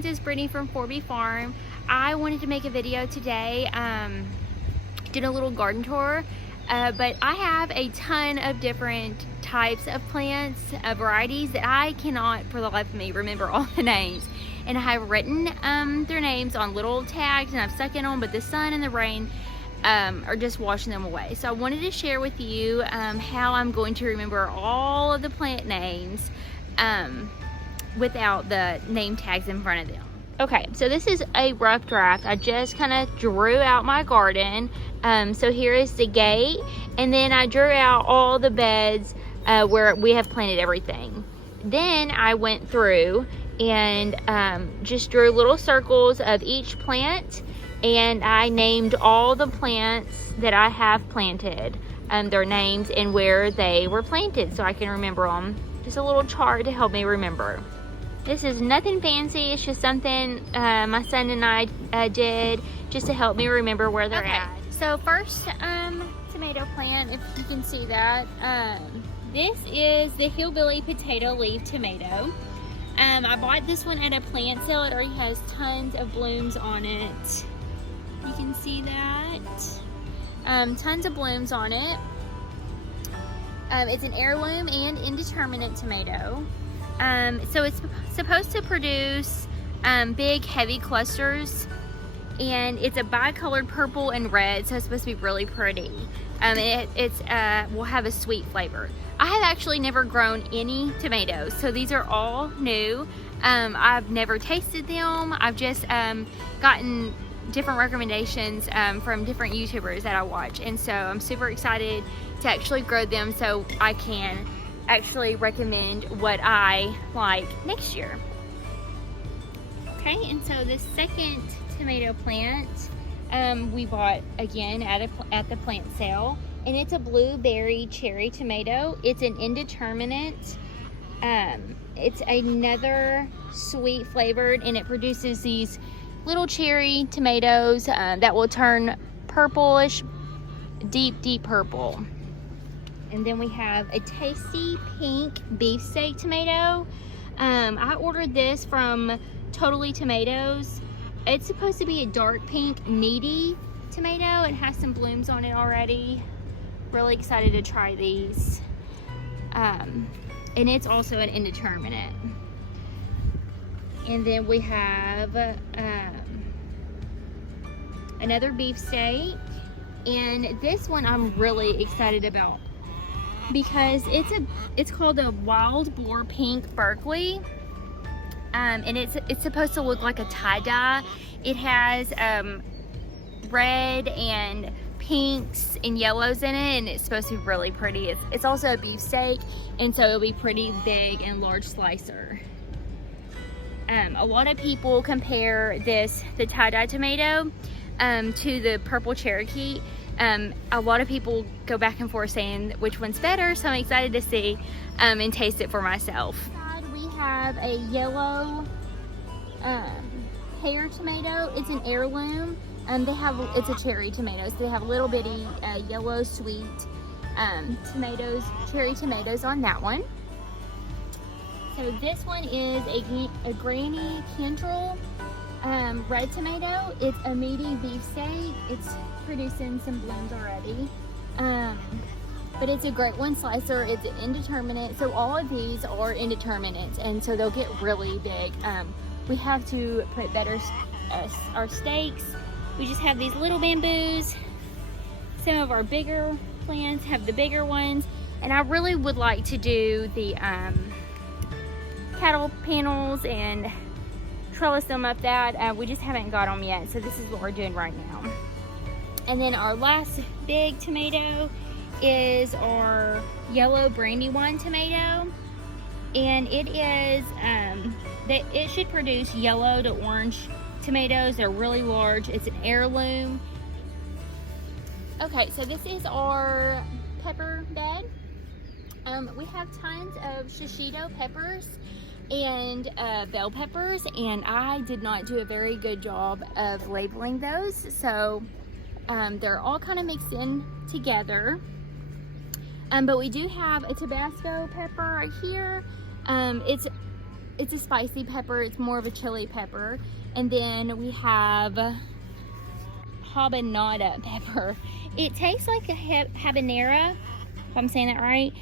friends, it's Brittany from 4B Farm. I wanted to make a video today, did a little garden tour, but I have a ton of different types of plants, varieties that I cannot for the life of me remember all the names. And I have written their names on little tags and I've stuck it on, but the sun and the rain are just washing them away. So I wanted to share with you how I'm going to remember all of the plant names without the name tags in front of them. Okay, so this is a rough draft. I just kind of drew out my garden. So here is the gate, and then I drew out all the beds where we have planted everything. Then I went through and just drew little circles of each plant, and I named all the plants that I have planted, their names and where they were planted so I can remember them. Just a little chart to help me remember. This is nothing fancy, it's just something my son and I did just to help me remember where they're at. So first tomato plant, if you can see that, this is the hillbilly potato leaf tomato. I bought this one at a plant sale. It already has tons of blooms on it. You can see that. Tons of blooms on it. It's an heirloom and indeterminate tomato. So it's supposed to produce big, heavy clusters, and it's a bicolored purple and red, so it's supposed to be really pretty. It's will have a sweet flavor. I have actually never grown any tomatoes, so these are all new. I've never tasted them. I've just gotten different recommendations from different YouTubers that I watch, and so I'm super excited to actually grow them so I can actually recommend what I like next year. Okay, and so the second tomato plant we bought again at the plant sale, and it's a blueberry cherry tomato. It's an indeterminate. It's another sweet flavored, and it produces these little cherry tomatoes that will turn purplish, deep purple. And then we have a tasty pink beefsteak tomato. I ordered this from Totally Tomatoes. It's supposed to be a dark pink meaty tomato. It has some blooms on it already. Really excited to try these. And it's also an indeterminate. And then we have another beefsteak. And this one I'm really excited about, because it's called a wild boar pink Berkeley, and it's supposed to look like a tie-dye. It has red and pinks and yellows in it, and it's supposed to be really pretty. It's also a beefsteak, and so it'll be pretty big and large slicer. A lot of people compare the tie-dye tomato to the purple Cherokee. A lot of people go back and forth saying which one's better, so I'm excited to see and taste it for myself. We have a yellow Pear tomato. It's an heirloom. It's a cherry tomato, so they have little bitty yellow sweet cherry tomatoes on that one. So this one is a Granny Kendall red tomato. It's a meaty beefsteak. It's producing some blooms already, but it's a great one slicer. It's an indeterminate, so all of these are indeterminates, and so they'll get really big. We have to put better our stakes. We just have these little bamboos. Some of our bigger plants have the bigger ones, and I really would like to do the cattle panels and trellis them up that. We just haven't got them yet, so this is what we're doing right now. And then our last big tomato is our yellow Brandywine tomato, and it should produce yellow to orange tomatoes. They're really large. It's an heirloom. Okay, so this is our pepper bed. We have tons of shishito peppers and bell peppers, and I did not do a very good job of labeling those, so they're all kind of mixed in together. But we do have a Tabasco pepper right here. It's it's a spicy pepper. It's more of a chili pepper. And then we have Habanero Pepper. It tastes like a habanero, if I'm saying that right.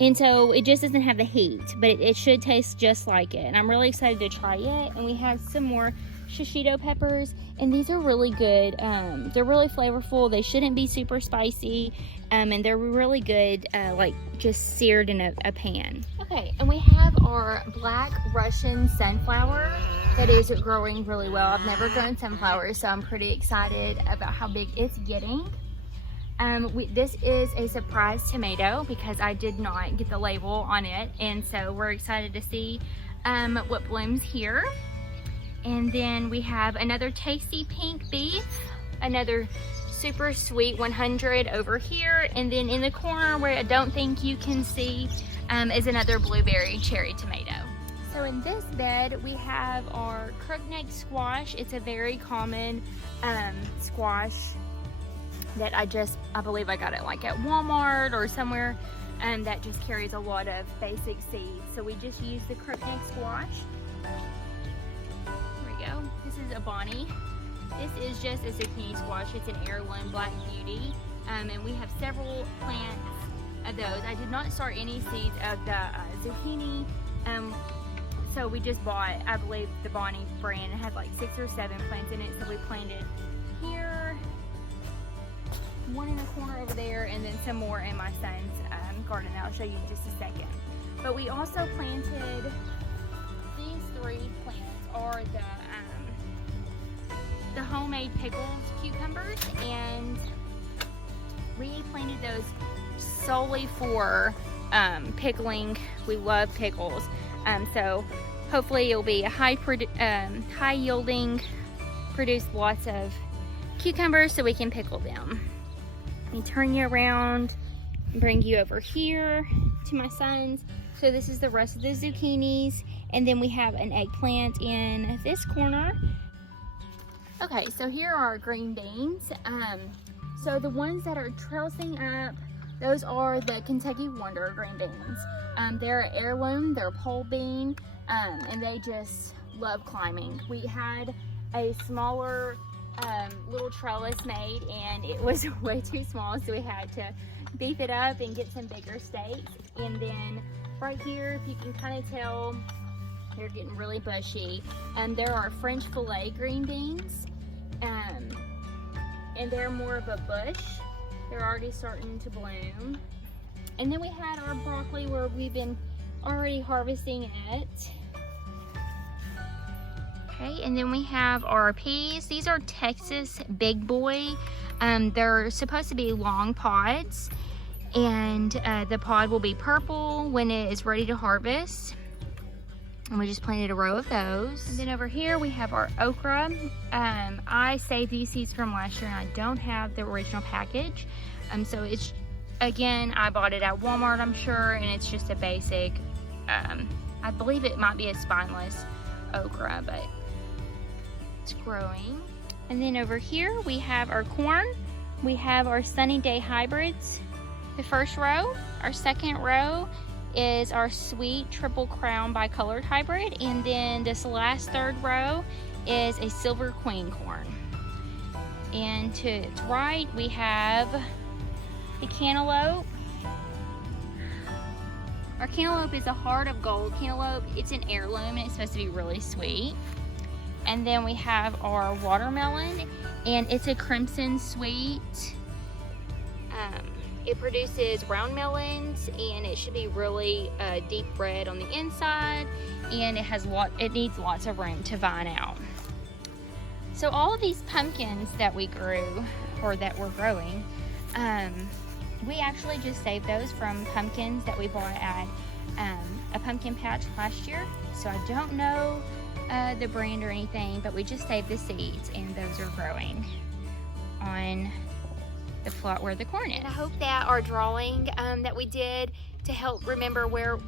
And so it just doesn't have the heat, but it should taste just like it. And I'm really excited to try it. And we have some more shishito peppers, and these are really good. They're really flavorful. They shouldn't be super spicy, and they're really good, like just seared in a pan. Okay, and we have our black Russian sunflower that is growing really well. I've never grown sunflowers, so I'm pretty excited about how big it's getting. This is a surprise tomato because I did not get the label on it, and so we're excited to see what blooms here. And then we have another tasty pink beef, another super sweet 100 over here, and then in the corner where I don't think you can see is another blueberry cherry tomato. So in this bed we have our crookneck squash. It's a very common squash that I believe I got it like at Walmart or somewhere, that just carries a lot of basic seeds. So we just use the crookneck squash. There we go. This is a Bonnie. This is just a zucchini squash. It's an heirloom Black Beauty, and we have several plants of those. I did not start any seeds of the zucchini, so we just bought, I believe, the Bonnie brand. It had like 6 or 7 plants in it, so we planted here, one in the corner over there, and then some more in my son's garden that I'll show you in just a second. But we also planted these 3 plants are the homemade pickled cucumbers, and we planted those solely for pickling. We love pickles, so hopefully it'll be a high yielding, produce lots of cucumbers so we can pickle them. Let me turn you around and bring you over here to my son's. So this is the rest of the zucchinis, and then we have an eggplant in this corner. Okay, so here are our green beans. So the ones that are trellising up, those are the Kentucky Wonder green beans. They're an heirloom, they're a pole bean, and they just love climbing. We had a smaller little trellis made, and it was way too small, so we had to beef it up and get some bigger stakes. And then right here, if you can kind of tell, they're getting really bushy. There are French fillet green beans, and they're more of a bush. They're already starting to bloom. And then we had our broccoli where we've been already harvesting it. Okay, and then we have our peas. These are Texas Big Boy. They're supposed to be long pods, and the pod will be purple when it is ready to harvest. And we just planted a row of those. And then over here we have our okra. I saved these seeds from last year, and I don't have the original package. So it's, again, I bought it at Walmart, I'm sure, and it's just a basic, I believe it might be a spineless okra, but it's growing. And then over here we have our corn. We have our Sunny Day hybrids, the first row. Our second row is our sweet Triple Crown bicolored hybrid, and then this last third row is a Silver Queen corn. And to its right we have the cantaloupe. Our cantaloupe is a Heart of Gold cantaloupe. It's an heirloom, and it's supposed to be really sweet. And then we have our watermelon, and it's a crimson sweet. It produces round melons, and it should be really deep red on the inside, and it needs lots of room to vine out. So all of these pumpkins that we grew, or that we're growing, we actually just saved those from pumpkins that we bought at a pumpkin patch last year. So I don't know the brand or anything, but we just saved the seeds, and those are growing on the plot where the corn is. And I hope that our drawing that we did to help remember where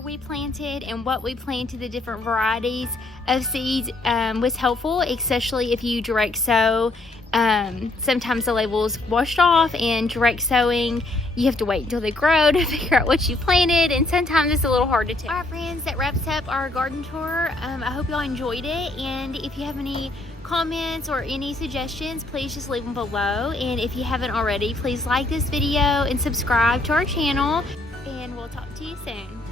we planted and what we planted, the different varieties of seeds, was helpful, especially if you direct sow. Sometimes the label's washed off, and direct sowing, you have to wait until they grow to figure out what you planted, and sometimes it's a little hard to tell. All right, friends, that wraps up our garden tour. I hope y'all enjoyed it, and if you have any comments or any suggestions, please just leave them below. And if you haven't already, please like this video and subscribe to our channel, and we'll talk to you soon.